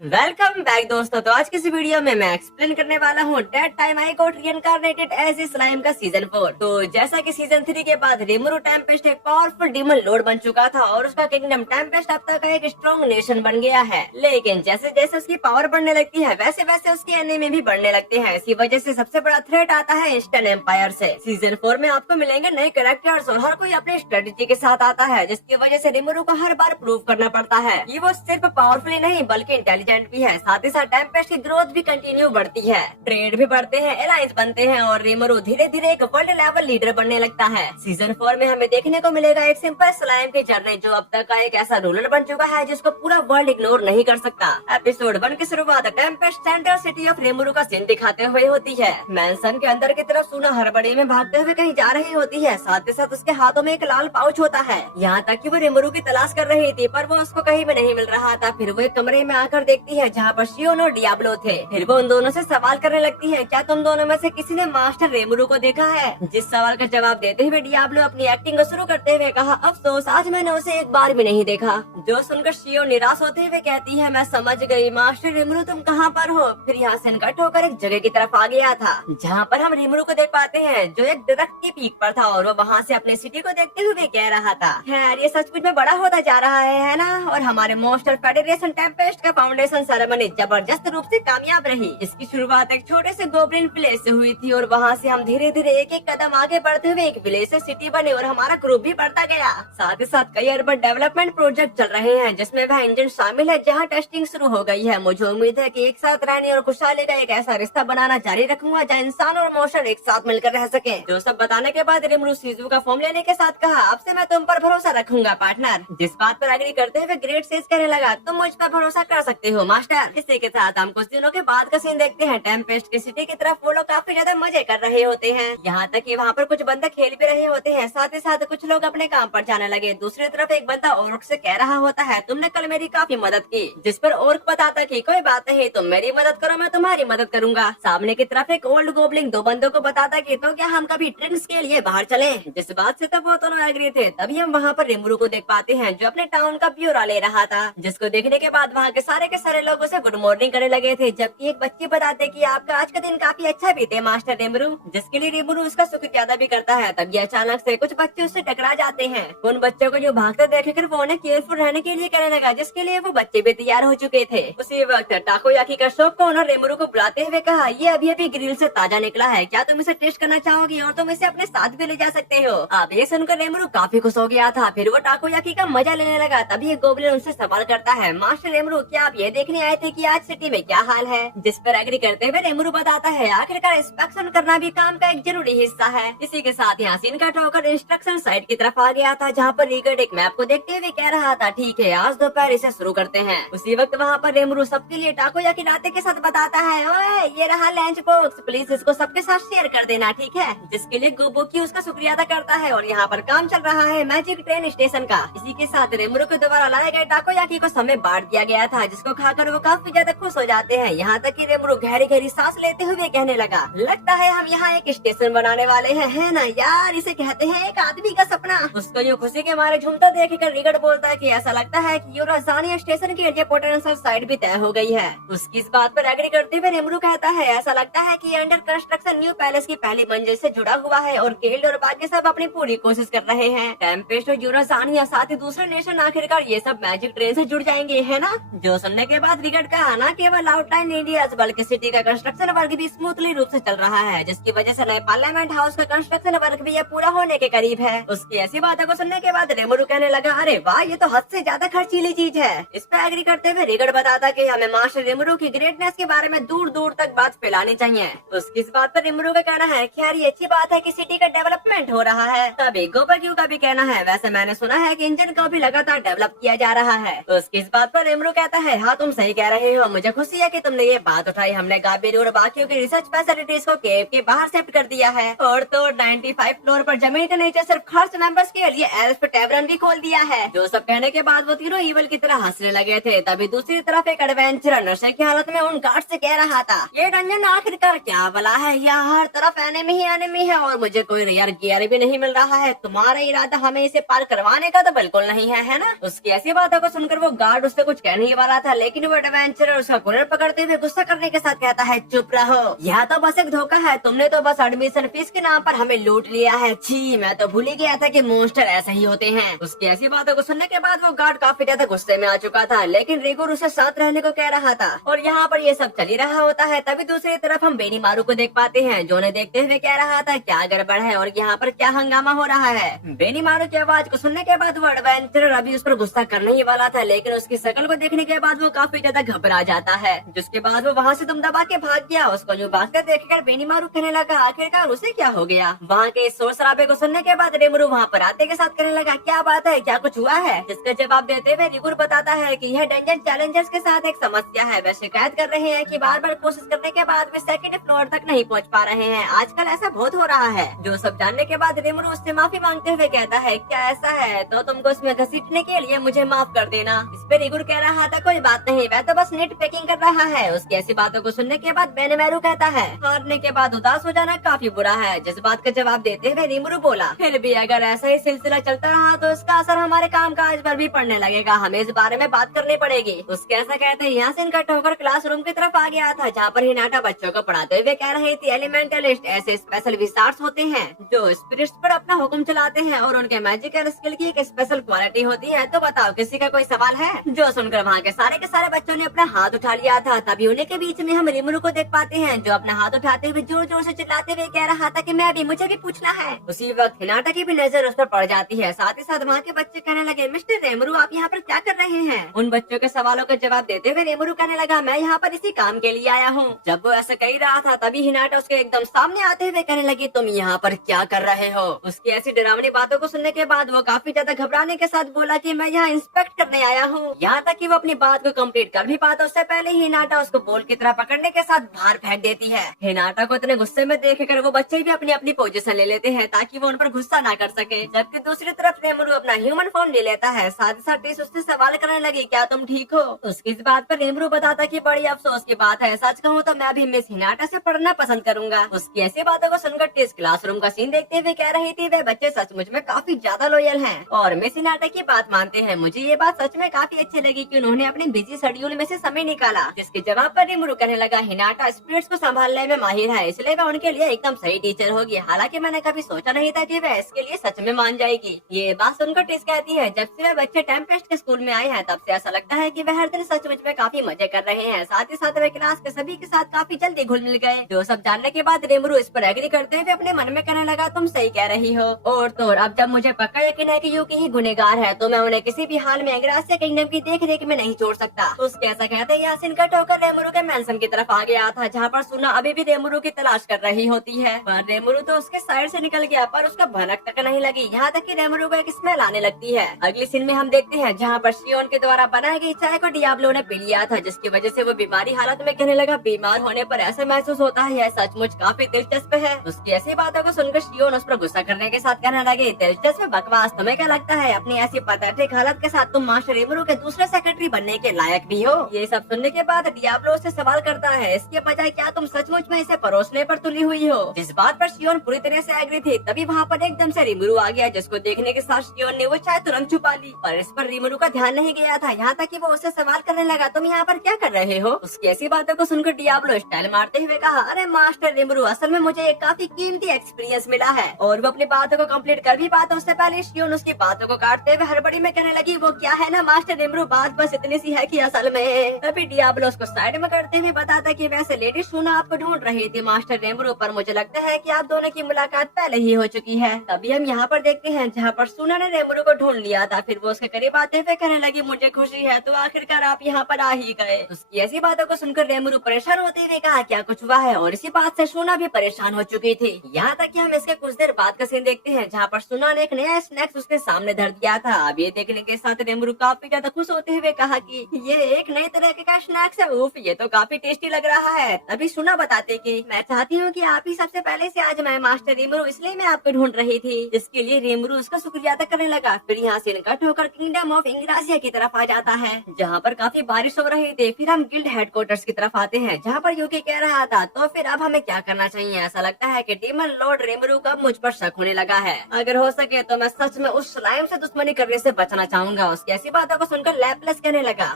Welcome back दोस्तों। तो आज की इस वीडियो में मैं एक्सप्लेन करने वाला हूँ that time I got reincarnated as a slime का सीजन 4। तो जैसा कि सीजन 3 के बाद रिमुरु टेम्पेस्ट एक पावरफुल डीमन लॉर्ड बन चुका था और उसका किंगडम टेम्पेस्ट अब तक एक स्ट्रॉन्ग नेशन बन गया है। लेकिन जैसे जैसे उसकी पावर बढ़ने लगती है वैसे वैसे उसके एनिमी भी बढ़ने लगते हैं। इसी वजह से सबसे बड़ा थ्रेट आता है ईस्टर्न एम्पायर से। सीजन 4 में आपको मिलेंगे नए कैरेक्टर्स और हर कोई अपनी स्ट्रेटेजी के साथ आता है, जिसकी वजह से रिमुरु को हर बार प्रूव करना पड़ता है कि वो सिर्फ पावरफुल नहीं बल्कि इंटेलिजेंट भी है। साथ ही साथ टेम्पेस्ट की ग्रोथ भी कंटिन्यू बढ़ती है, ट्रेड भी बढ़ते हैं, अलायंस बनते हैं और रिमुरु धीरे धीरे एक वर्ल्ड लेवल लीडर बनने लगता है। सीजन 4 में हमें देखने को मिलेगा एक सिंपल स्लाइम की जर्नी जो अब तक का एक ऐसा रूलर बन चुका है जिसको पूरा वर्ल्ड इग्नोर नहीं कर सकता। एपिसोड 1 की शुरुआत टेम्पेस्ट सेंट्रल सिटी ऑफ रिमुरु का सीन दिखाते हुए होती है। मैंसन के अंदर की तरफ सूना हड़बड़ी में भागते हुए कहीं जा रही होती है। साथ ही साथ उसके हाथों में एक लाल पाउच होता है। यहाँ तक कि वो रिमुरु की तलाश कर रही थी पर वो उसको कहीं भी नहीं मिल रहा था। फिर वो एक कमरे में आकर देखती है जहाँ पर शियोन और डियाब्लो थे। फिर वो उन दोनों से सवाल करने लगती है, क्या तुम दोनों में से किसी ने मास्टर रिमुरु को देखा है? जिस सवाल का जवाब देते हुए डियाब्लो अपनी एक्टिंग को शुरू करते हुए कहा, अफसोस आज मैंने उसे एक बार भी नहीं देखा। जो सुनकर शियोन निराश होते हुए कहती है, मैं समझ गई मास्टर रिमुरु तुम कहाँ पर हो? फिर यहाँ से कट होकर एक जगह की तरफ आ गया था जहाँ पर हम रिमुरु को देख पाते हैं जो एक दरख्त की पीक पर था और वो वहाँ से अपने सिटी को देखते हुए कह रहा था, खैर ये सचमुच में बड़ा होता जा रहा है ना? और हमारे मोस्टर फेडरेशन टेम्पेस्ट का फाउंडेशन सेरेमनी जबरदस्त रूप से कामयाब रही। इसकी शुरुआत एक छोटे से गोब्लिन विलेज से हुई थी और वहाँ से हम धीरे धीरे एक एक कदम आगे बढ़ते हुए एक विलेज से सिटी बने और हमारा ग्रुप भी बढ़ता गया। साथ ही साथ कई अर्बन डेवलपमेंट प्रोजेक्ट चल रहे हैं जिसमें वह इंजन शामिल है जहाँ टेस्टिंग शुरू हो गई है। मुझे उम्मीद है कि एक साथ रहने और खुशहाली का एक ऐसा रिश्ता बनाना जारी रखूंगा जहाँ इंसान और मोशन एक साथ मिलकर रह सके। जो सब बताने के बाद रिमुरु शिज़ू का फॉर्म लेने के साथ कहा, अब से मैं तुम पर भरोसा रखूंगा पार्टनर। जिस बात पर एग्री करते हुए ग्रेट सेज कहने लगा, तुम मुझ पर भरोसा कर सकते हो मास्टर। इसी के साथ हम कुछ दिनों के बाद का सीन देखते हैं। टेम्पेस्ट की सिटी की तरफ वो लोग काफी ज्यादा मजे कर रहे होते हैं। यहाँ तक कि वहाँ पर कुछ बंदे खेल भी रहे होते हैं। साथ ही साथ कुछ लोग अपने काम पर जाने लगे। दूसरी तरफ एक बंदा ओर्क से कह रहा होता है, तुमने कल मेरी काफी मदद की। जिस पर ओर्क बताता कि कोई बात नहीं, तुम मेरी मदद करो मैं तुम्हारी मदद करूंगा। सामने की तरफ एक ओल्ड गोबलिंग दो बंदों को बताता कि तो क्या हम कभी ड्रिंक्स के लिए बाहर चले? जिस बात से तब वो दोनों एग्री थे। तभी हम वहाँ पर रिमुरु को देख पाते हैं जो अपने टाउन का ब्यौरा ले रहा था, जिसको देखने के बाद वहाँ के सारे लोग उसे गुड मॉर्निंग करने लगे थे। जबकि एक बच्ची बताते कि आपका आज का दिन काफी अच्छा बीते मास्टर रिमुरु, जिसके लिए रिमुरु उसका शुक्रिया अदा भी करता है। तभी अचानक से कुछ बच्चे उससे टकरा जाते हैं। उन बच्चों को जो भागते देखकर वो उन्हें केयरफुल रहने के लिए कहने लगा, जिसके लिए वो बच्चे भी तैयार हो चुके थे। उसी वक्त टाकोयाकी का शॉप को ओनर रिमुरु को बुलाते हुए कहा, ये अभी अभी ग्रिल से ताजा निकला है, क्या तुम इसे टेस्ट करना चाहोगी और तुम इसे अपने साथ भी ले जा सकते हो? अब ये सुनकर रिमुरु काफी खुश हो गया था। फिर वो टाकोयाकी का मजा लेने लगा। तभी एक गोबलिन उनसे सवाल करता है, मास्टर रिमुरु क्या आप ये देखने आए थे कि आज सिटी में क्या हाल है? जिस पर एग्री करते हुए रिमुरु बताता है, आखिरकार इंस्पेक्शन करना भी काम का एक जरूरी हिस्सा है। इसी के साथ यहाँ सीन कट होकर इंस्ट्रक्शन साइट की तरफ आ गया था जहाँ पर रिकर्ड एक मैप को देखते हुए कह रहा था, ठीक है आज दोपहर इसे शुरू करते हैं। उसी वक्त वहाँ पर रिमुरु सबके लिए टाकोयाकी राते के साथ बताता है, ओए ये रहा लंच बॉक्स, प्लीज इसको सबके साथ शेयर कर देना, ठीक है? जिसके लिए गोबोकी उसका शुक्रिया अदा करता है और यहाँ पर काम चल रहा है मैजिक ट्रेन स्टेशन का। इसी के साथ रिमुरु के द्वारा लाए गए टाकोयाकी को समय बांट दिया गया था, जिसको खाकर वो काफी ज्यादा खुश हो जाते हैं। यहाँ तक कि रिमुरु गहरी गहरी सांस लेते हुए कहने लगा, लगता है हम यहाँ एक स्टेशन बनाने वाले हैं, है ना यार? इसे कहते हैं एक आदमी का सपना। उसको जो खुशी के मारे झूमता देखकर रिगड़ बोलता है कि ऐसा लगता है कि यूराजानिया स्टेशन की ये पोटेंशियल साइट भी तय हो गई है। उसकी इस बात पर एग्री करते हुए रिमुरु कहता है, ऐसा लगता है कि अंडर कंस्ट्रक्शन न्यू पैलेस की पहली मंजिल से जुड़ा हुआ है और केल्ड और बाकी सब अपनी पूरी कोशिश कर रहे हैं। टेम्पेस्ट और यूराजानिया साथ ही दूसरे नेशन आखिरकार ये सब मैजिक ट्रेन से जुड़ जाएंगे, है ना? जो सुनने के बाद रिगड़ कहा, न केवल आउटलाइन इंडिया बल्कि सिटी का कंस्ट्रक्शन वर्क भी स्मूथली रूप से चल रहा है, जिसकी वजह से नए पार्लियामेंट हाउस का कंस्ट्रक्शन वर्क भी ये पूरा होने के करीब है। उसकी ऐसी बातों को सुनने के बाद रिमुरु कहने लगा, अरे वाह ये तो हद से ज्यादा खर्चीली चीज है। इस पर एग्री करते हुए रिगड़ बताता कि हमें मास्टर रिमुरु की ग्रेटनेस के बारे में दूर दूर तक बात फैलानी चाहिए। उसकी इस बात पर रिमुरु का कहना है, खैर ये अच्छी बात है कि सिटी का डेवलपमेंट हो रहा है। तभी गोबरक्यू का भी कहना है, वैसे मैंने सुना है कि इंजन को भी लगातार डेवलप किया जा रहा है। उसकी इस बात पर रिमुरु कहता है, हाँ तुम सही कह रहे हो, मुझे खुशी है कि तुमने ये बात उठाई। हमने गाबिरू और बाकियों की रिसर्च फैसिलिटीज को केव के बाहर शिफ्ट कर दिया है और तो 95 फ्लोर पर जमीन के नीचे सिर्फ खास मेंबर्स के लिए एल्फ टैवरन भी खोल दिया है। जो सब कहने के बाद वो तीनों ईवल की तरह हंसने लगे थे। तभी दूसरी तरफ एक एडवेंचरर नशे की हालत में उन गार्ड से कह रहा था, ये डंजन आखिरकार क्या बला है? यहाँ हर तरफ एनिमी ही एनिमी है और मुझे कोई रेयर गियर भी नहीं मिल रहा है। तुम्हारा इरादा हमें इसे पार करवाने का तो बिल्कुल नहीं है, है ना? उसकी ऐसी बातों को सुनकर वो गार्ड उससे कुछ कहने ही वाला था, लेकिन वो एडवेंचरर उसका कॉलर पकड़ते हुए गुस्सा करने के साथ कहता है चुप रहो, यह तो बस एक धोखा है, तुमने तो बस एडमिशन फीस के नाम पर हमें लूट लिया है। छी, मैं तो भूल ही गया था कि मॉन्स्टर ऐसे ही होते हैं। उसकी ऐसी बातों को सुनने के बाद वो गार्ड काफी ज्यादा गुस्से में आ चुका था, लेकिन रिगुर उसे साथ रहने को कह रहा था। और यहाँ पर ये सब चल ही रहा होता है, तभी दूसरी तरफ हम बेनीमारू को देख पाते हैं, जो उन्हें देखते हुए कह रहा था क्या गड़बड़ है और यहाँ पर क्या हंगामा हो रहा है। बेनीमारू की आवाज को सुनने के बाद वो एडवेंचरर अभी उस पर गुस्सा करने ही वाला था, लेकिन उसकी शक्ल को देखने के बाद वो काफी ज्यादा घबरा जाता है, जिसके बाद वो वहाँ से दुम दबा के भाग गया। उसको यूँ भागते देखकर बेनीमारू कहने लगा आखिरकार उसे क्या हो गया। वहाँ के शोर शराबे को सुनने के बाद रेमरू वहाँ पर आते के साथ कहने लगा क्या बात है, क्या कुछ हुआ है। जिसका जवाब देते हुए रिगुर बताता है कि यह डंजन चैलेंजर्स के साथ एक समस्या है, वे शिकायत कर रहे हैं कि बार बार कोशिश करने के बाद वे सेकंड फ्लोर तक नहीं पहुँच पा रहे हैं। आजकल ऐसा बहुत हो रहा है। जो सब जानने के बाद रेमरू उससे माफी मांगते हुए कहता है क्या ऐसा है तो तुमको इसमें घसीटने के लिए मुझे माफ कर देना। इस पे रिगुर कह रहा था कोई बात नहीं, वह तो बस नेट पैकिंग कर रहा है। उसकी ऐसी बातों को सुनने के बाद बेनीमारू कहता है हारने के बाद उदास हो जाना काफी बुरा है। जिस बात का जवाब देते हुए रिमरू बोला फिर भी अगर ऐसा ही सिलसिला चलता रहा तो इसका असर हमारे कामकाज पर भी पड़ने लगेगा, हमें इस बारे में बात करनी पड़ेगी। उसके ऐसा कहते हैं यहाँ से इनकट होकर क्लासरूम की तरफ आ गया था, जहाँ पर हिनाटा बच्चों को पढ़ाते हुए कह रही थी एलिमेंटलिस्ट ऐसे स्पेशल विजार्ड्स होते हैं जो स्पिरिट्स पर अपना हुक्म चलाते हैं और उनके मैजिकल स्किल की एक स्पेशल क्वालिटी होती है। तो बताओ किसी का कोई सवाल है। जो सुनकर वहाँ के सारे बच्चों ने अपना हाथ उठा लिया था। तभी उन्हीं के बीच में हम रिमरू को देख पाते हैं, जो अपना हाथ उठाते हुए जोर जोर से चिल्लाते हुए कह रहा था कि मैं भी, मुझे भी पूछना है। उसी वक्त हिनाटा की भी नजर उस पर पड़ जाती है। साथ ही साथ वहाँ के बच्चे कहने लगे मिस्टर रेमरू आप यहाँ पर क्या कर रहे हैं। उन बच्चों के सवालों का जवाब देते हुए रेमरू कहने लगा मैं यहाँ पर इसी काम के लिए आया हूँ। जब वो ऐसा कह रहा था तभी हिनाटा उसके एकदम सामने आते हुए कहने लगी तुम यहाँ पर क्या कर रहे हो। उसकी ऐसी डरावनी बातों को सुनने के बाद वो काफी ज्यादा घबराने के साथ बोला कि मैं यहाँ इंस्पेक्ट करने आया हूँ। यहाँ तक कि वो अपनी बात को कंप्लीट कर भी पाता उससे पहले ही हिनाटा उसको बॉल की तरह पकड़ने के साथ बाहर फेंक देती है। हिनाटा को इतने गुस्से में देखकर वो बच्चे भी अपनी अपनी पोजीशन ले लेते हैं ताकि वो उन पर गुस्सा ना कर सके। जबकि दूसरी तरफ रेमरू अपना ह्यूमन फॉर्म ले लेता है। साथ ही साथ टिस उससे सवाल करने लगी क्या तुम ठीक हो। उसकी इस बात पर रेमरू बताता कि बड़ी अफसोस की बात है, सच कहूँ तो मैं भी मिस हिनाटा से पढ़ना पसंद करूंगा। उसकी ऐसी बातों को सुनकर टिस क्लासरूम का सीन देखते हुए कह रही थी वे बच्चे सचमुच में काफी ज्यादा लॉयल हैं और मिस हिनाटा की बात मानते हैं। मुझे ये बात सच में काफी अच्छी लगी कि उन्होंने अपने बिजी शेड्यूल में से समय निकाला। जिसके जवाब पर रिमरू कहने लगा हिनाटा स्पिरिट्स को संभालने में माहिर है, इसलिए वह उनके लिए एकदम सही टीचर होगी। हालांकि मैंने कभी सोचा नहीं था कि वह इसके लिए सच में मान जाएगी। ये बात सुनकर टिस कहती है जब से वे बच्चे टेम्पेस्ट के स्कूल में आए हैं तब से ऐसा लगता है कि वह हर दिन सचमुच में काफी मजे कर रहे हैं। साथ ही साथ वे क्लास के सभी के साथ काफी जल्दी घुल मिल गए। जो सब जानने के बाद रेमरू इस पर एग्री करते हुए अपने मन में कहने लगा तुम सही कह रही हो। और तो अब जब मुझे पक्का यकीन है कि यूकी ही गुनहगार है तो मैं उन्हें किसी भी हाल में एग्रासिया किंगडम की देख रेख में नहीं छोड़ सकता। उसके ऐसा कहते ही यासिन कट होकर रेमरू के मैंसन की तरफ आ गया था, जहाँ पर सुना अभी भी रेमरू की तलाश कर रही होती है। पर रेमरू तो उसके साइड से निकल गया पर उसका भनक तक नहीं लगी। यहाँ तक कि रेमरू को एक स्मेल आने लगती है। अगली सीन में हम देखते हैं जहाँ पर शियोन के द्वारा बनाई गई चाय को डियाब्लो ने पी लिया था, जिसकी वजह से वो बीमारी हालत में कहने लगा बीमार होने पर ऐसा महसूस होता है, यह सचमुच काफी दिलचस्प है। उसकी ऐसी बातों को सुनकर शियोन उस पर गुस्सा करने के साथ कहने लगे दिलचस्प बकवास, तुम्हें क्या लगता है अपनी ऐसी पैथेटिक हालत के साथ तुम मास्टर रेमरू के दूसरे सेक्रेटरी बनने के लायक भी हो। ये सब सुनने के बाद डियाब्लो से सवाल करता है इसके बजाय क्या तुम सचमुच में इसे परोसने पर तुली हुई हो। जिस बात पर शियोन पूरी तरह से एग्री थी तभी वहाँ पर एकदम से रेमरू आ गया, जिसको देखने के साथ शियोन ने वो चाय तुरंत छुपा ली। पर इस पर रेमरू का ध्यान नहीं गया था। यहाँ तक कि वो उससे सवाल करने लगा तुम यहाँ पर क्या कर रहे हो। उसकी ऐसी बातों को सुनकर डियाब्लो स्टाइल मारते हुए कहा अरे मास्टर रेमरू असल में मुझे एक काफी कीमती एक्सपीरियंस मिला है। और वो अपनी बातों को कंप्लीट कर भी पाता उससे पहले शियोन उसकी बातों को काटते हुए हड़बड़ी में कहने लगी वो क्या है ना मास्टर रेमरू, बात बस इतनी सी है कि असल में। तभी डियाब्लो उसको साइड में करते हुए बताता कि वैसे लेडी सुना आपको ढूंढ रही थी मास्टर रेमरू, पर मुझे लगता है कि आप दोनों की मुलाकात पहले ही हो चुकी है। तभी हम यहाँ पर देखते हैं जहाँ पर सुना ने रेमरू को ढूंढ लिया था। फिर वो उसके करीब आते हुए कहने लगी मुझे खुशी है तो आखिरकार आप यहाँ पर आ ही गए। उसकी ऐसी बातों को सुनकर रेमरू परेशान होते हुए कहा क्या कुछ हुआ है, और इसी बात से सुना भी परेशान हो चुकी थी। यहाँ तक कि हम इसके कुछ देर बाद का सीन देखते हैं जहाँ पर सुना ने एक नया स्नैक्स उसके सामने धर दिया था। अब ये देखने के साथ रेमरू काफी ज्यादा खुश होते हुए कहा कि ये एक नए तरह का स्नैक्स है, उफ ये तो काफी टेस्टी लग रहा है। तभी सुना बताते कि मैं चाहती हूँ कि आप ही सबसे पहले से आज मैं मास्टर रेमरू, इसलिए मैं आपको ढूंढ रही थी। इसके लिए रेमरू उसका शुक्रिया अदा करने लगा। फिर यहाँ से इनकट होकर किंगडम ऑफ इंग्रासिया की तरफ आ जाता है, जहाँ पर काफी बारिश हो रही थी। फिर हम गिल्ड हेडक्वार्टर्स की तरफ आते हैं, जहाँ पर यूकी कह रहा था तो फिर अब हमें क्या करना चाहिए। ऐसा लगता है कि डीमन लॉर्ड रेमरू का मुझ पर शक होने लगा है। अगर हो सके तो मैं सच में उस स्लाइम से दुश्मनी करने से बचना चाहूंगा। उसकी ऐसी बातों को सुनकर लैपलेस कहने लगा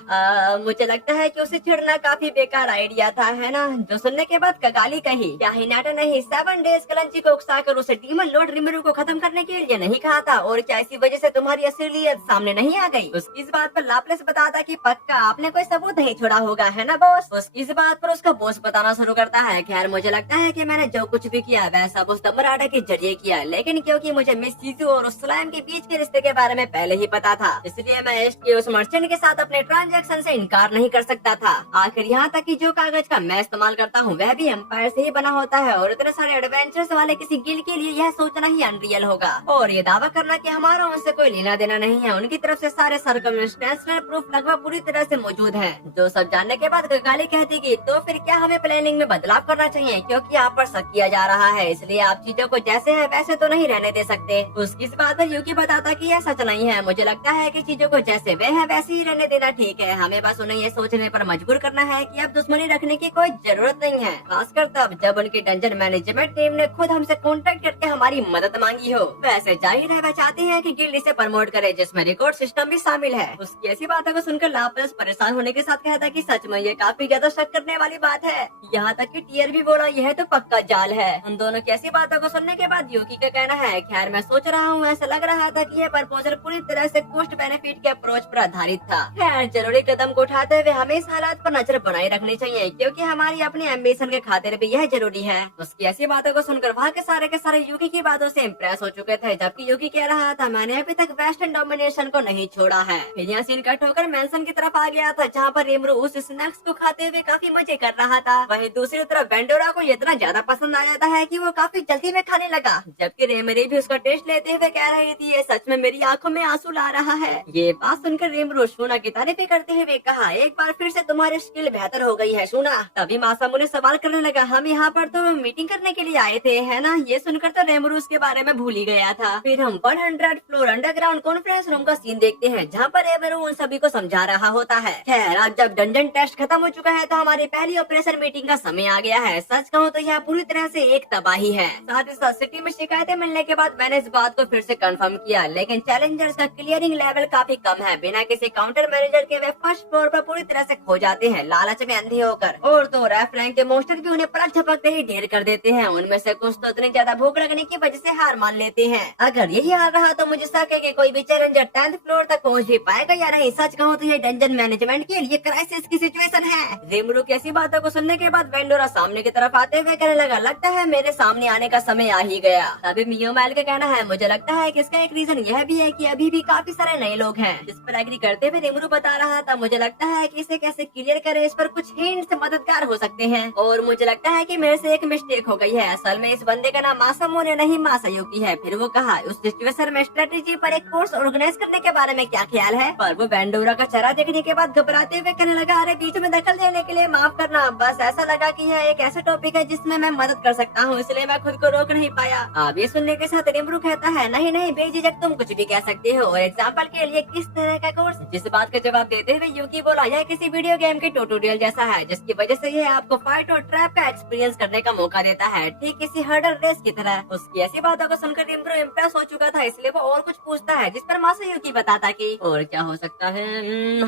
मुझे लगता है कि उसे छेड़ना काफी बेकार आइडिया था, है ना। जो सुनने के बाद कगाली कही, क्या हिनाटा ने 7 डेज कलंजी को उकसाकर उसे डीमन लॉर्ड रिमरू को खत्म करने के लिए नहीं कहा था, और क्या इसी वजह से तुम्हारी असलियत सामने नहीं आ गई। उसकी इस बात पर लाप्लेस बताता कि पक्का आपने कोई सबूत नहीं छोड़ा होगा, है ना बॉस। उसकी इस बात पर उसका बॉस बताना शुरू करता है, खैर मुझे लगता है कि मैंने जो कुछ भी किया वह सब उस दमराडा के जरिए किया, लेकिन क्योंकि मुझे मिस चीजू और उस स्लाइम के बीच के रिश्ते के बारे में पहले ही पता था, इसलिए मैं ईस्ट के उस मर्चेंट के साथ अपने ट्रांजैक्शन से इनकार नहीं कर सकता था। आखिर यहाँ तक कि जो कागज का मैं इस्तेमाल करता हूँ वह भी एम्पायर से ही बना होता है, और इतने सारे एडवेंचर्स वाले किसी गिल के लिए यह सोचना ही अनरियल होगा, और ये दावा करना कि हमारा उनसे कोई लेना देना नहीं है। उनकी तरफ से सारे सर्कमस्टेंशियल प्रूफ लगभग पूरी तरह से मौजूद है। जो सब जानने के बाद गगाली कहती कि तो फिर क्या हमें प्लानिंग में बदलाव करना चाहिए, क्योंकि आप पर शक किया जा रहा है, इसलिए आप चीजों को जैसे है वैसे तो नहीं रहने दे सकते। उसकी इस बात पर यूकी बताता कि यह सच नहीं है, मुझे लगता है कि चीजों को जैसे वे है वैसे ही रहने देना ठीक है। हमें बस उन्हें ये सोचने पर मजबूर करना है कि अब दुश्मनी रखने की कोई जरूरत नहीं है, खासकर तब जब उनकी डंजन मैनेजमेंट टीम ने खुद हमसे कॉन्टेक्ट करके हमारी मदद मांगी हो। वैसे जाहिर है वह चाहते हैं कि गिल्ड इसे प्रमोट करे, जिसमें रिकॉर्ड सिस्टम भी शामिल है। उसकी ऐसी बातों को सुनकर लाप्लेस परेशान होने के साथ कहता कि सच में ये काफी ज्यादा शक करने वाली बात है। यहाँ तक कि टीयर भी बोला यह तो पक्का जाल है। उन दोनों की ऐसी बातों को सुनने के बाद यूकी का कहना है, खैर मैं सोच रहा हूँ, ऐसा लग रहा था कि यह प्रपोजल पूरी तरह से कॉस्ट बेनिफिट के अप्रोच पर आधारित था। खैर जरूरी कदम को उठाते हुए हमें इस हालात पर नजर बनाए रखनी चाहिए, क्योंकि हमारी अपनी एम्बिशन के खातिर भी यह जरूरी है। उसकी ऐसी बातों को सुनकर वहाँ के सारे यूकी की बातों से इम्प्रेस हो चुके थे, जबकि यूकी कह रहा था मैंने अभी तक वेस्टर्न डोमिनेशन को नहीं छोड़ा है। फिर यहाँ सीन कट होकर मेंशन की तरफ आ गया था, जहाँ पर रिमरू उस स्नैक्स को खाते हुए काफी मजे कर रहा था। वहीं दूसरी तरफ वेंडोरा को इतना ज्यादा पसंद आ जाता है कि वो काफी जल्दी में खाने लगा, जबकि रेमरी भी उसका टेस्ट लेते हुए कह रही थी ये सच में मेरी आंखों में आंसू ला रहा है। ये बात सुनकर रेमरू शूना की तारीफें करते हुए कहा, एक बार फिर से तुम्हारी स्किल बेहतर हो गई है शूना। तभी मासामू ने सवाल करने लगा, हम यहाँ पर तो मीटिंग करने के लिए आए थे, है ना। ये सुनकर तो रेमरू उसके बारे में भूल ही गया था। फिर हम 100 फ्लोर अंडरग्राउंड कॉन्फ्रेंस रूम का सीन देखते हैं, जहाँ पर रेमरू उन सभी को समझा रहा होता है। खैर अब जब डंजन टेस्ट खत्म हो चुका है तो हमारी पहली ऑपरेशन मीटिंग का समय आ गया है। सच कहूँ तो यह पूरी तरह से एक तबाही है। साथ ही साथ सिटी में शिकायतें मिलने के बाद मैंने इस बात को फिर से कंफर्म किया, लेकिन चैलेंजर्स का क्लियरिंग लेवल काफी कम है। बिना किसी काउंटर मैनेजर के वे फर्स्ट फ्लोर पर पूरी तरह से खो जाते हैं, लालच में अंधे होकर। और तो रेफ रैंक के मोस्टर भी उन्हें पलक झपकते ही ढेर कर देते हैं। उनमें से कुछ तो इतनी ज्यादा भूख लगने की वजह से हार मान लेते हैं। अगर यही हाल रहा तो मुझे शक है कि कोई भी चैलेंजर 10th फ्लोर तक पहुंच भी पाएगा या नहीं। सच कहूँ तो ये डंजन मैनेजमेंट के लिए क्राइसिस की सिचुएशन है। रेमरू की ऐसी बातों को सुनने के बाद वेंडोरा सामने की तरफ आते हुए कहने लगा, लगता है मेरे सामने आने का समय आ ही गया। तभी मियोमाइल का कहना है, मुझे लगता है कि इसका एक रीजन यह भी है कि अभी भी काफी सारे नए लोग हैं। जिस पर एग्री करते हुए रेमरू बता रहा था, मुझे लगता है कि इसे कैसे क्लियर करें इस पर कुछ हिंट्स मददगार हो सकते हैं। और मुझे लगता है कि मेरे से एक मिस्टेक हो गई है। असल में इस बंदे का नाम मासामू ने नहीं मासायुकी है। फिर वो कहा, उस सिचुएशन में स्ट्रेटेजी पर एक कोर्स ऑर्गेनाइज करने के बारे में क्या ख्याल है। पर वो वेंडोरा का चेहरा देखने के बाद घबराते हुए कहने लगा, अरे बीच में दखल देने के लिए माफ करना, बस ऐसा लगा कि यह एक ऐसा टॉपिक है जिसमें मैं मदद कर सकता हूँ, इसलिए मैं खुद को रोक नहीं पाया। अब ये सुनने के साथ रेमरू कहता है, नहीं नहीं बेझिझक तुम कुछ भी कह सकते हो। और एग्जाम्पल के लिए किस तरह का कोर्स। जिस बात का जवाब देते हुए यूकी बोला, यह किसी वीडियो गेम के ट्यूटोरियल जैसा है, जिसकी वजह से यह आपको फाइट और ट्रैप का एक्सपीरियंस करने का मौका देता है, ठीक किसी हर्डल रेस की तरह। उसकी ऐसी बातों को सुनकर रेमरू इम्प्रेस हो चुका था, इसलिए वो और कुछ पूछता है, जिस पर मासायुकी बताता कि और क्या हो सकता है,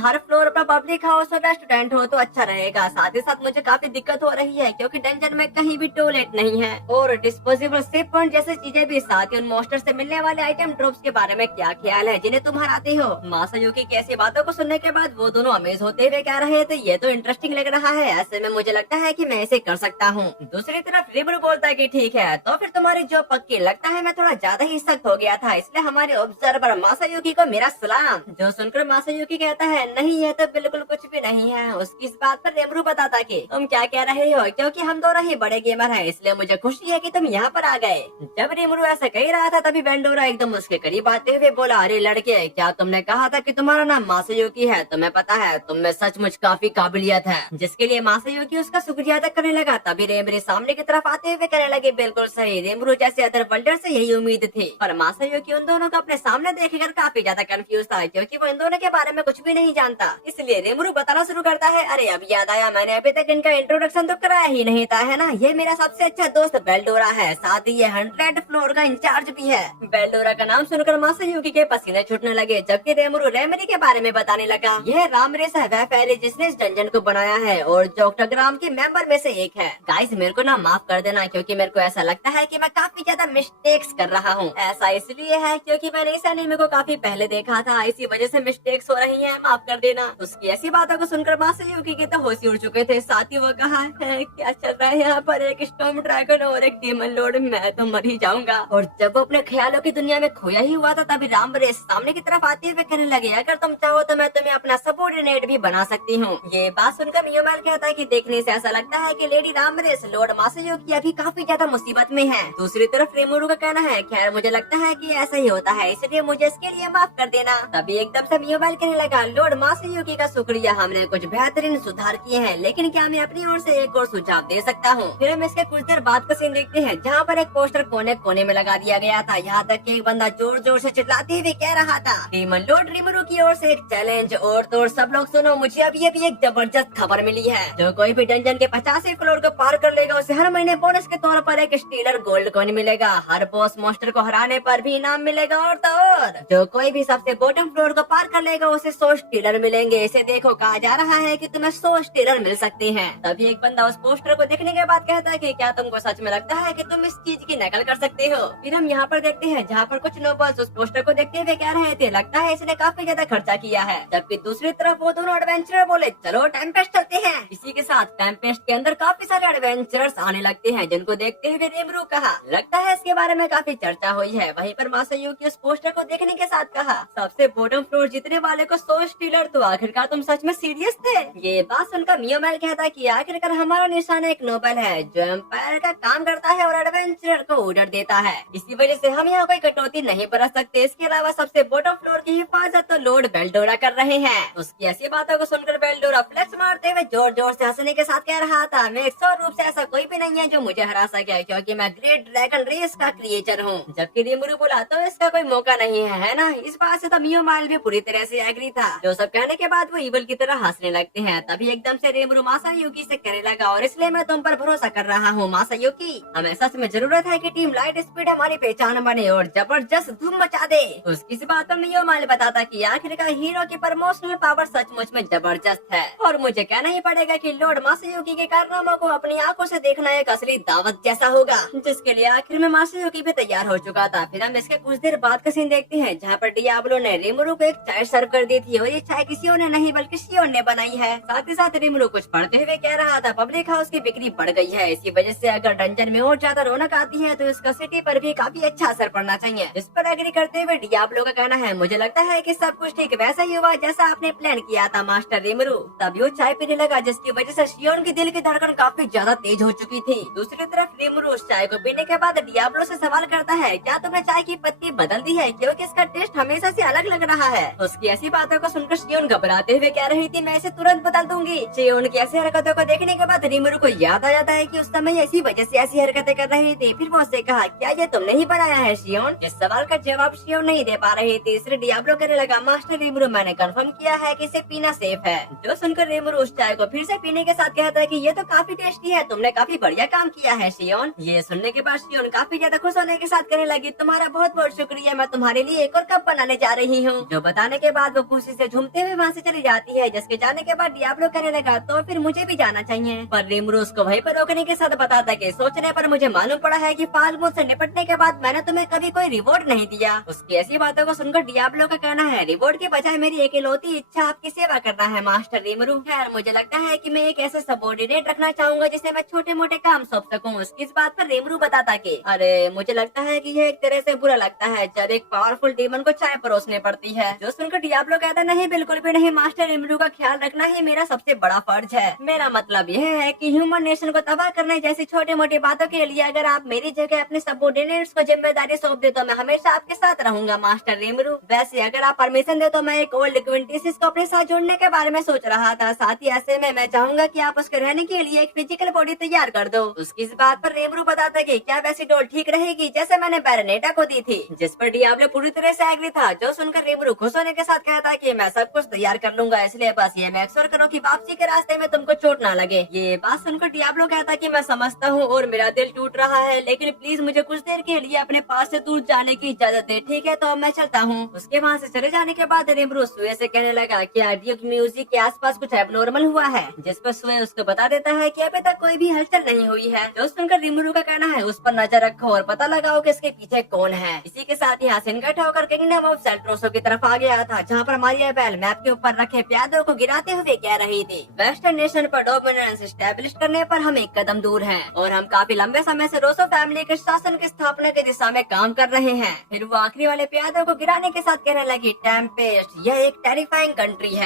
हर फ्लोर पर पब्लिक हाउस और रेस्टोरेंट हो तो अच्छा रहेगा। साथ ही साथ मुझे काफी दिक्कत हो रही है क्योंकि डंजन में कहीं भी टॉयलेट नहीं है, और डिस्पोजेबल सेफ पॉइंट जैसी चीजें भी। साथ ही उन मोस्टर से मिलने वाले आइटम ड्रॉप्स के बारे में क्या ख्याल है जिन्हें तुम हराते हो। मासायुकी की ऐसी बातों को सुनने के बाद वो दोनों अमेज होते हुए कह रहे थे, ये तो इंटरेस्टिंग लग रहा है, ऐसे में मुझे लगता है कि मैं इसे कर सकता हूँ। दूसरी तरफ रेमरू बोलता है कि ठीक है, तो फिर तुम्हारी जॉब पक्की। लगता है मैं थोड़ा ज्यादा ही सख्त हो गया था, इसलिए हमारे ऑब्जर्वर मासायुकी को मेरा सलाम। जो सुनकर मासायुकी कहता है, नहीं यह तो बिल्कुल कुछ भी नहीं है। उसकी इस बात पर रेमरू बताता कि तुम क्या कह रहे हो, क्योंकि हम दोनों ही बड़े गेमर हैं, इसलिए मुझे खुशी है कि तुम यहाँ पर आ गए। जब रेमरू ऐसा कह रहा था तभी वेंडोरा एकदम उसके करीब आते हुए बोला, अरे लड़के, क्या तुमने कहा था कि तुम्हारा नाम मासायुकी है? तुम्हें पता है तुम में सचमुच काफी काबिलियत है, जिसके लिए मासायुकी की उसका शुक्रिया अदा करने लगा। तभी रेमरू सामने की तरफ आते हुए कहने लगे, बिल्कुल सही, रेमरू जैसे अदर वर्ल्डर से यही उम्मीद थी। पर मासायोकी उन दोनों को अपने सामने देखकर काफी ज्यादा कंफ्यूज था, क्योंकि वो इन दोनों के बारे में कुछ भी नहीं जानता। इसलिए रेमरू बताना शुरू करता है, अरे अब याद आया, मैंने अभी तक इनका इंट्रोडक्शन तो कराया ही नहीं था, है ना। ये मेरा सबसे अच्छा दोस्त बेल्डोरा है, साथ ही ये 100 फ्लोर का इंचार्ज भी है। बेल्डोरा का नाम सुनकर मासायोकी के पसीने छूटने लगे, जबकि रेमरू रेमरी के बारे में बताने लगा। यह रामरेस है, वह फेरी जिसने इस डंजन को बनाया है और जो ऑक्टाग्राम के मेंबर में से एक है। गाइस मेरे को ना माफ कर देना, क्योंकि मेरे को ऐसा लगता है कि मैं काफी ज्यादा मिस्टेक्स कर रहा हूँ। ऐसा इसलिए है क्योंकि मैंने इस एनीमे को काफी पहले देखा था, इसी वजह से मिस्टेक्स हो रही हैं, माफ कर देना। उसकी ऐसी बातों को सुनकर मासायोकी के तो होश ही उड़ चुके थे। साथ ही वो कहा है, क्या चल रहा है यहाँ पर, एक स्टॉर्म ड्रैगन और एक डीमन लॉर्ड, मैं तो मर ही जाऊंगा। और जब वो अपने ख्यालों की दुनिया में खोया ही हुआ था, तभी रामरेस सामने की तरफ आते हुए कहने लगे, अगर तुम चाहो तो मैं तुम्हें अपना सबॉर्डिनेट भी बना सकती हूँ। ये बात सुनकर मियोमेल कहता है कि देखने से ऐसा लगता है कि लेडी रामरेस लॉर्ड मासायोकी अभी काफी ज्यादा मुसीबत में है। दूसरी तरफ रेमरू का कहना है, खैर मुझे लगता है कि ऐसा ही होता है, इसलिए मुझे इसके लिए माफ कर देना। तभी एकदम से मियोमेल कहने लगा, लॉर्ड मासायोकी का शुक्रिया, हमने कुछ बेहतरीन सुधार किए हैं, लेकिन क्या मैं अपनी ओर से एक और सुझाव दे सकता हूँ। फिर हम इसके कुछ देर बाद का सीन देखते हैं, जहाँ पर एक पोस्टर कोने कोने में लगा दिया गया था। यहाँ तक कि एक बंदा जोर जोर से चिल्लाते हुए कह रहा था, डीमन लॉर्ड रेमरू की ओर से एक चैलेंज। और तो सब लोग सुनो, मुझे अभी अभी एक जबरदस्त खबर मिली है। जो कोई भी डंजन के 50 फ्लोर को पार कर लेगा, उसे हर महीने बोनस के तौर पर एक स्टीलर गोल्ड कॉइन मिलेगा। हर बॉस मॉन्स्टर को हराने पर भी इनाम मिलेगा। और तो और जो कोई भी सबसे बॉटम फ्लोर को पार कर लेगा, उसे 100 स्टीलर मिलेंगे। इसे देखो, कहा जा रहा है कि तुम्हें 100 स्टीलर मिल सकते हैं। तभी एक बंदा उस पोस्टर को देखने के बाद कहता है कि क्या तुमको सच में लगता है कि तुम इस चीज की नकल कर सकते हो। फिर हम यहाँ पर देखते हैं, जहाँ पर कुछ नोबल्स उस पोस्टर को देखते हुए कह रहे थे, लगता है इसने काफी ज्यादा खर्चा किया है। जबकि दूसरी तरफ वो दोनों एडवेंचरर बोले, चलो टेम्पेस्ट चलते हैं। इसी के साथ टेम्पेस्ट के अंदर काफी सारे एडवेंचरर्स आने लगते हैं, जिनको देखते हुए रेमरू कहा, लगता है इसके बारे में काफी चर्चा हुई है। वहीं पर मासायोकी उस पोस्टर को देखने के साथ कहा, सबसे बॉटम फ्लोर जीतने वाले को 100 स्टीलर, तो आखिरकार तुम सच में सीरियस थे। ये बात सुनकर मियोमेल कहता कि आखिरकार हमारा निशान एक नोबल है, जो एम्पायर का काम करता है और एडवेंचरर को ऑर्डर देता है। इसी वजह से हम यहाँ कोई कटौती नहीं बरत सकते। इसके अलावा सबसे बॉटम फ्लोर की हिफाजत तो लॉर्ड बेल्डोरा कर रहे हैं। उसकी ऐसी बातों को सुनकर बेल्डोरा फ्लेक्स मारते हुए जोर जोर से हंसने के साथ कह रहा था, मैं 100 रूप से ऐसा कोई भी नहीं है जो मुझे हरा सके, क्योंकि मैं ग्रेट ड्रैगन रेस का क्रिएचर हूँ। जबकि रेमरू बोला, तो इसका कोई मौका नहीं है ना। इस बात से तो मियोमेल भी पूरी तरह से एग्री था। जो सब कहने के बाद वो इवल की तरह हंसने लगते हैं। तभी एकदम से रेमरू मासायोकी से कहने लगा, और इसलिए मैं तुम पर भरोसा कर रहा हूँ मासायोकी। हमें सच में जरूरत है कि टीम लाइट स्पीड हमारी पहचान बने और जबरदस्त धूम मचा दे। उसकी इस बात पर मियोमेल बताता कि आखिरकार हीरो की प्रमोशनल पावर सचमुच में जबरदस्त है। और मुझे कहना ही पड़ेगा कि लॉर्ड मासायोकी के कारनामों को अपनी आंखों से देखना एक असली दावत जैसा होगा, जिसके लिए आखिर में मासायोकी भी तैयार हो चुका था। फिर हम इसके कुछ देर बाद का सीन देखते हैं, जहाँ पर डियाब्लो ने रेमरू को एक चाय सर्व कर दी थी, और ये चाय किसी और ने नहीं बल्कि शियोन ने बनाई है। साथ ही साथ रेमरू कुछ पढ़ते हुए कह रहा था, पब्लिक हाउस की बिक्री बढ़ गई है, इसी वजह से अगर डंजन में और ज्यादा रौनक आती है तो इसका सिटी पर भी काफी अच्छा असर पड़ना चाहिए। इस पर एग्री करते हुए डियाब्लो का कहना है, मुझे लगता है कि सब कुछ ठीक वैसा ही हुआ जैसा आपने प्लान किया था मास्टर रेमरू। तभी वो चाय पीने लगा, जिसकी वजह से शियोन की दिल की धड़कन काफी ज्यादा तेज हो चुकी थी। दूसरी तरफ रेमरू उस चाय को पीने के बाद डियाब्लो से सवाल करता है, क्या तुमने चाय की पत्ती बदल दी है, क्योंकि इसका टेस्ट हमेशा से अलग लग रहा है। उसकी ऐसी बातों को सुनकर शियोन घबराते हुए कह रही थी, मैं इसे तुरंत बदल दूंगी। शियोन की ऐसी हरकतों को देखने के बाद रेमरू को याद आ जाता है कि उस समय इसी वजह से ऐसी हरकतें कर रही थी। फिर वो उससे कहा, क्या ये तुमने ही बनाया है शियोन? इस सवाल का जवाब शियोन नहीं दे पा रही थी, इसलिए डियाब्लो कहने लगा, मास्टर रेमरू मैंने कंफर्म किया है कि इसे पीना सेफ है। जो सुनकर रेमरू उस चाय को फिर से पीने के साथ कहता है कि ये तो काफी टेस्टी है, तुमने काफी बढ़िया काम किया है शियोन। ये सुनने के बाद शियोन काफी ज्यादा खुश होने के साथ कहने लगी, तुम्हारा बहुत बहुत शुक्रिया, मैं तुम्हारे लिए एक और कप बनाने जा रही हूँ। जो बताने के बाद वो खुशी से झूमते हुए वहाँ से चली जाती है। जिसके जाने के बाद डियाब्लो कहने लगा, तो फिर मुझे भी जाना चाहिए। पर रेमरू उसको वहीं पर रोकने के साथ बताता कि सोचने पर मुझे मालूम पड़ा है कि फालमूल से निपटने के बाद मैंने तुम्हें कभी कोई रिवॉर्ड नहीं दिया। उसकी ऐसी बातों को सुनकर डियाब्लो का कहना है, रिवॉर्ड के बजाय मेरी इकलौती इच्छा आपकी सेवा करना है मास्टर रेमरू। खैर मुझे लगता है कि मैं एक ऐसे सबॉर्डिनेट रखना चाहूंगा जिसे मैं छोटे मोटे काम सौंप सकूं। उसकी इस बात पर रेमरू बताता कि अरे मुझे लगता है कि यह एक तरह से बुरा लगता है जब एक पावरफुल डीमन को चाय परोसने पड़ती है। जो सुनकर डियाब्लो कहता नहीं, बिल्कुल भी नहीं मास्टर रेमरू, का ख्याल रखना ही मेरा सबसे बड़ा फर्ज है। मेरा मतलब यह है कि ह्यूमन नेशन को तबाह करने जैसी छोटी मोटी बातों के लिए अगर आप मेरी जगह अपने सबॉर्डिनेट्स को जिम्मेदारी सौंप दे तो मैं हमेशा आपके साथ रहूंगा मास्टर रेमरू। वैसे अगर आप परमिशन दे तो मैं एक ओल्ड एक्विंटेंसेस को अपने साथ जोड़ने के बारे में सोच रहा था। साथ ही ऐसे में मैं चाहूंगा कि आप उसके रहने के लिए एक फिजिकल बॉडी तैयार कर दो। उसकी इस बात पर रेमरू बताता कि क्या वैसी डोल ठीक रहेगी जैसे मैंने बैरनेटा को दी थी, जिस पर डियाब्लो पूरी तरह से एग्री था। जो सुनकर रेमरू खुश होने के साथ कहता है कि मैं सब कुछ तैयार कर लूंगा, इसलिए बस ये मेक श्योर करो कि वापसी के रास्ते में तुमको चोट ना लगे। ये बात सुनकर डियाब्लो कहता है कि मैं समझता हूँ और मेरा दिल टूट रहा है, लेकिन प्लीज मुझे कुछ देर के लिए अपने पास से दूर जाने की इजाजत दे। ठीक है, तो अब मैं चलता हूँ। उसके वहाँ से चले जाने के बाद रेमरू सुए से कहने लगा कि ड्यूक म्यूजिक के आसपास कुछ एबनॉर्मल हुआ है, जिस पर सुए उसको बता देता है कि अभी तक कोई भी हलचल नहीं हुई है। जो सुनकर रेमरू का कहना है उस पर नजर रखो और पता लगाओ कि इसके पीछे कौन है। इसी के साथ ही हासिन इकट्ठा होकर किंगडम ऑफ सेल्ट्रोसो की तरफ आ गया था, जहाँ पर मारिया बेल मैप के ऊपर रखे प्यादों को गिराते हुए कह रही थी, वेस्टर्न नेशन पर डोमिनेंस एस्टेब्लिश करने पर हम एक कदम दूर हैं और हम काफी लंबे समय से रोसो फैमिली के शासन की स्थापना की दिशा में काम कर रहे हैं। फिर वो आखिरी वाले प्यादों को गिराने के साथ कहने लगी, टेम्पेस्ट यह एक टेरिफाइंग कंट्री है